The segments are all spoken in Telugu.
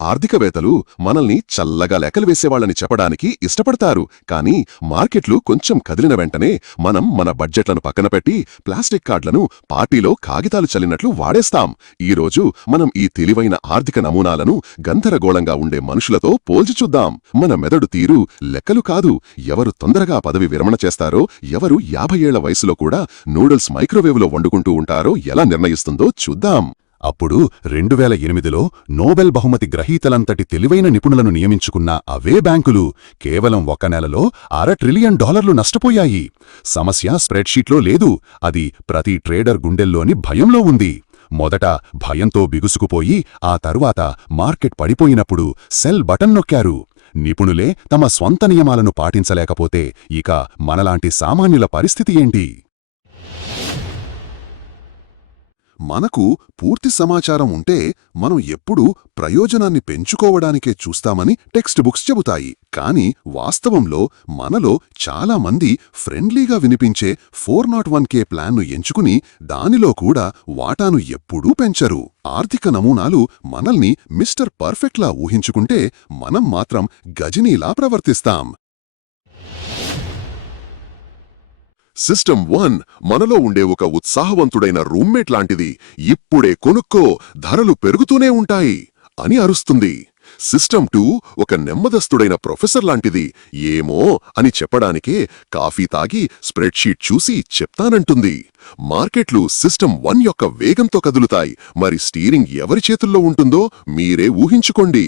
ఆర్థికవేత్తలు మనల్ని చల్లగా లెక్కలు వేసేవాళ్ళని చెప్పడానికి ఇష్టపడతారు. కానీ మార్కెట్లు కొంచెం కదిలిన వెంటనే మనం మన బడ్జెట్లను పక్కన పెట్టి ప్లాస్టిక్ కార్డులను పార్టీలో కాగితాలు చల్లినట్లు వాడేస్తాం. ఈరోజు మనం ఈ తెలివైన ఆర్థిక నమూనాలను గందరగోళంగా ఉండే మనుషులతో పోల్చి చూద్దాం. మన మెదడు తీరు లెక్కలు కాదు. ఎవరు తొందరగా పదవి విరమణ చేస్తారో ఎవరు యాభై ఏళ్ళ వయసులో కూడా నూడిల్స్ మైక్రోవేవ్లో వండుకుంటూ ఉంటారో ఎలా నిర్ణయిస్తుందో చూద్దాం. అప్పుడు రెండు వేల ఎనిమిదిలో నోబెల్ బహుమతి గ్రహీతలంతటి తెలివైన నిపుణులను నియమించుకున్న అవే బ్యాంకులు కేవలం ఒక నెలలో అర ట్రిలియన్ డాలర్లు నష్టపోయాయి. సమస్య స్ప్రెడ్షీట్లో లేదు. అది ప్రతి ట్రేడర్ గుండెల్లోని భయంలో ఉంది. మొదట భయంతో బిగుసుకుపోయి ఆ తరువాత మార్కెట్ పడిపోయినప్పుడు సెల్ బటన్ నొక్కారు. నిపుణులే తమ స్వంత నియమాలను పాటించలేకపోతే ఇక మనలాంటి సామాన్యుల పరిస్థితి ఏంటి? మనకు పూర్తి సమాచారం ఉంటే మనం ఎప్పుడూ ప్రయోజనాన్ని పెంచుకోవడానికే చూస్తామని టెక్స్ట్ బుక్స్ చెబుతాయి. కానీ వాస్తవంలో మనలో చాలా మంది ఫ్రెండ్లీగా వినిపించే ఫోర్ నాట్ వన్ కే ప్లాన్ను ఎంచుకుని దానిలో కూడా వాటాను ఎప్పుడూ పెంచరు. ఆర్థిక నమూనాలు మనల్ని మిస్టర్ పర్ఫెక్ట్లా ఊహించుకుంటే మనం మాత్రం గజనీలా ప్రవర్తిస్తాం. సిస్టమ్ వన్ మనలో ఉండే ఒక ఉత్సాహవంతుడైన రూమ్మేట్ లాంటిది. ఇప్పుడే కొనుక్కో ధరలు పెరుగుతూనే ఉంటాయి అని అరుస్తుంది. సిస్టమ్ టూ ఒక నెమ్మదస్తుడైన ప్రొఫెసర్ లాంటిది. ఏమో అని చెప్పడానికే కాఫీ తాగి స్ప్రెడ్షీట్ చూసి చెప్తానంటుంది. మార్కెట్లు సిస్టమ్ వన్ యొక్క వేగంతో కదులుతాయి. మరి స్టీరింగ్ ఎవరి చేతుల్లో ఉంటుందో మీరే ఊహించుకోండి.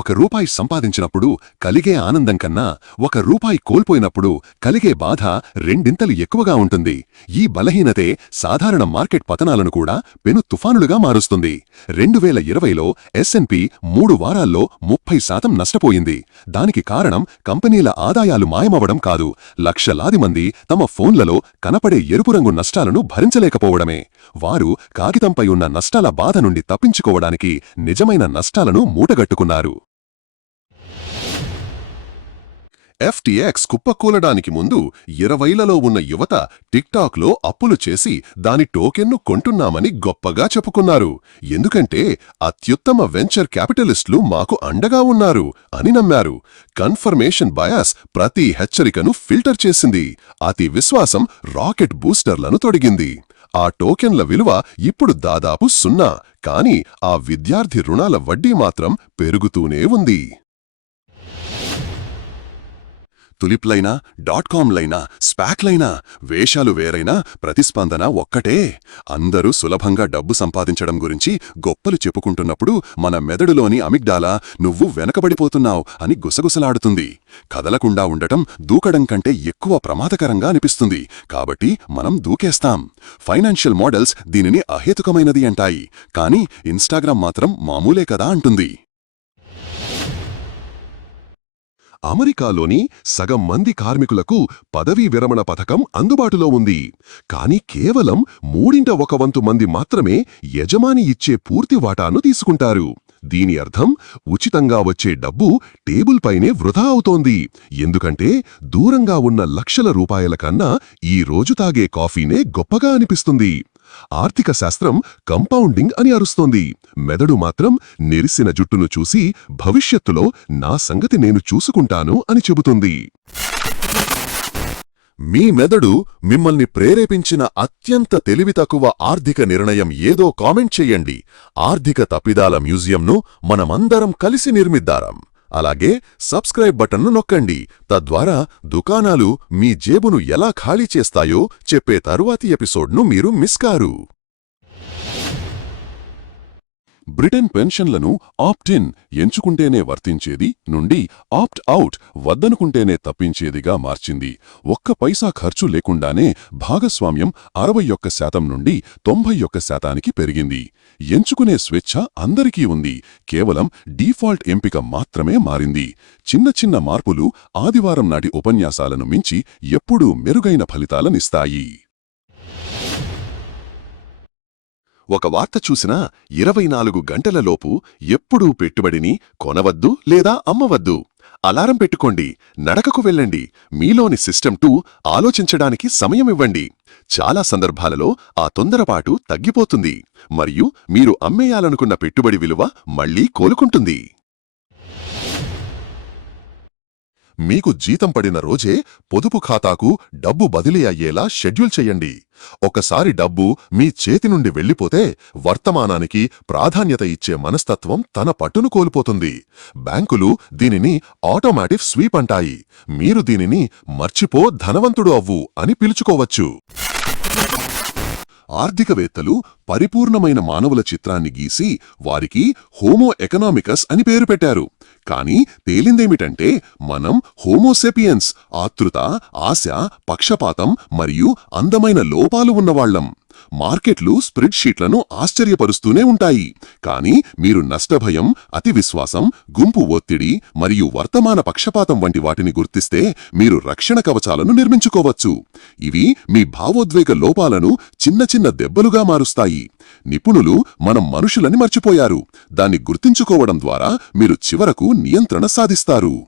ఒక రూపాయి సంపాదించినప్పుడు కలిగే ఆనందం కన్నా ఒక రూపాయి కోల్పోయినప్పుడు కలిగే బాధ రెండింతలు ఎక్కువగా ఉంటుంది. ఈ బలహీనతే సాధారణ మార్కెట్ పతనాలను కూడా పెను తుఫానులుగా మారుస్తుంది. రెండు వేల ఇరవైలో ఎస్ఎన్పి మూడు వారాల్లో ముప్పై శాతం నష్టపోయింది. దానికి కారణం కంపెనీల ఆదాయాలు మాయమవడం కాదు. లక్షలాది మంది తమ ఫోన్లలో కనపడే ఎరుపు రంగు నష్టాలను భరించలేకపోవడమే. వారు కాగితంపై ఉన్న నష్టాల బాధ నుండి తప్పించుకోవడానికి నిజమైన నష్టాలను మూటగట్టుకున్నారు. ఎఫ్టీఎక్స్ కుప్పకూలడానికి ముందు ఇరవైలలో ఉన్న యువత టిక్టాక్లో అప్పులు చేసి దాని టోకెన్ను కొంటున్నామని గొప్పగా చెప్పుకున్నారు. ఎందుకంటే అత్యుత్తమ వెంచర్ క్యాపిటలిస్టులు మాకు అండగా ఉన్నారు అని నమ్మారు. కన్ఫర్మేషన్ బయాస్ ప్రతి హెచ్చరికను ఫిల్టర్ చేసింది. అతి విశ్వాసం రాకెట్ బూస్టర్లను తొడిగింది. ఆ టోకెన్ల విలువ ఇప్పుడు దాదాపు సున్నా. కానీ ఆ విద్యార్థి రుణాల వడ్డీ మాత్రం పెరుగుతూనే ఉంది. తులిప్లైనా డాట్ కామ్లైనా స్పాక్లైనా వేషాలు వేరైనా ప్రతిస్పందన ఒక్కటే. అందరూ సులభంగా డబ్బు సంపాదించడం గురించి గొప్పలు చెప్పుకుంటున్నప్పుడు మన మెదడులోని అమిగ్డాలా నువ్వు వెనకబడిపోతున్నావు అని గుసగుసలాడుతుంది. కదలకుండా ఉండటం దూకడం కంటే ఎక్కువ ప్రమాదకరంగా అనిపిస్తుంది. కాబట్టి మనం దూకేస్తాం. ఫైనాన్షియల్ మోడల్స్ దీనిని అహేతుకమైనది అంటాయి. కానీ ఇన్స్టాగ్రామ్ మాత్రం మామూలే కదా అంటుంది. అమెరికాలోని సగం మంది కార్మికులకు పదవీ విరమణ పథకం అందుబాటులో ఉంది. కానీ కేవలం మూడింట ఒక వంతు మంది మాత్రమే యజమాని ఇచ్చే పూర్తి వాటాను తీసుకుంటారు. దీని అర్థం ఉచితంగా వచ్చే డబ్బు టేబుల్ పైనే వృధా అవుతోంది. ఎందుకంటే దూరంగా ఉన్న లక్షల రూపాయల కన్నా ఈ రోజు తాగే కాఫీనే గొప్పగా అనిపిస్తుంది. ఆర్థిక శాస్త్రం కంపౌండింగ్ అని అరుస్తోంది. మెదడు మాత్రం నెరిసిన జుట్టును చూసి భవిష్యత్తులో నా సంగతి నేను చూసుకుంటాను అని చెబుతుంది. మీ మెదడు మిమ్మల్ని ప్రేరేపించిన అత్యంత తెలివి తక్కువ ఆర్థిక నిర్ణయం ఏదో కామెంట్ చెయ్యండి ఆర్థిక తప్పిదాల మ్యూజియంను మనమందరం కలిసి నిర్మిద్దారం. అలాగే సబ్స్క్రైబ్ బటన్ను నొక్కండి. తద్వారా దుకాణాలు మీ జేబును ఎలా ఖాళీ చేస్తాయో చెప్పే తరువాతి ఎపిసోడ్ను మీరు మిస్ కారు. బ్రిటన్ పెన్షన్లను ఆప్ట్ ఇన్ ఎంచుకుంటేనే వర్తించేది నుండి ఆప్ట్ అవుట్ వద్దనుకుంటేనే తప్పించేదిగా మార్చింది. ఒక్క పైసా ఖర్చు లేకుండానే భాగస్వామ్యం అరవై ఒక్క శాతం నుండి తొంభై ఒక్క శాతానికి పెరిగింది. ఎంచుకునే స్వేచ్ఛ అందరికీ ఉంది. కేవలం డీఫాల్ట్ ఎంపిక మాత్రమే మారింది. చిన్న చిన్న మార్పులు ఆదివారం నాటి ఉపన్యాసాలను మించి ఎప్పుడూ మెరుగైన ఫలితాలనిస్తాయి. ఒక వార్త చూసినా ఇరవై నాలుగు గంటలలోపు ఎప్పుడూ పెట్టుబడిని కొనవద్దు లేదా అమ్మవద్దు. అలారం పెట్టుకోండి నడకకు వెళ్ళండి మీలోని సిస్టమ్ టూ ఆలోచించడానికి సమయం ఇవ్వండి. చాలా సందర్భాలలో ఆ తొందరపాటు తగ్గిపోతుంది మరియు మీరు అమ్మేయాలనుకున్న పెట్టుబడి విలువ మళ్ళీ కోలుకుంటుంది. మీకు జీతం పడిన రోజే పొదుపు ఖాతాకు డబ్బు బదిలీ అయ్యేలా షెడ్యూల్ చెయ్యండి ఒకసారి డబ్బు మీ చేతి నుండి వెళ్ళిపోతే వర్తమానానికి ప్రాధాన్యత ఇచ్చే మనస్తత్వం తన పట్టును కోల్పోతుంది. బ్యాంకులు దీనిని ఆటోమేటిక్ స్వీప్ అంటాయి. మీరు దీనిని మర్చిపో ధనవంతుడు అవ్వు అని పిలుచుకోవచ్చు. ఆర్థికవేత్తలు పరిపూర్ణమైన మానవుల చిత్రాన్ని గీసి వారికి హోమో ఎకనామికస్ అని పేరు పెట్టారు. కానీ తేలిందేమిటంటే మనం హోమోసెపియన్స్ ఆతృత ఆశ పక్షపాతం మరియు అందమైన లోపాలు ఉన్నవాళ్ళం. మార్కెట్లు స్ప్రెడ్షీట్లను ఆశ్చర్యపరుస్తూనే ఉంటాయి. కానీ మీరు నష్టభయం అతి విశ్వాసం గుంపు ఒత్తిడి మరియు వర్తమాన పక్షపాతం వంటి వాటిని గుర్తిస్తే మీరు రక్షణ కవచాలను నిర్మించుకోవచ్చు. ఇవి మీ భావోద్వేగ లోపాలను చిన్న చిన్న దెబ్బలుగా మారుస్తాయి. నిపుణులు మనం మనుషులని మర్చిపోయారు. దాన్ని గుర్తించుకోవడం ద్వారా మీరు చివరకు నియంత్రణ సాధిస్తారు.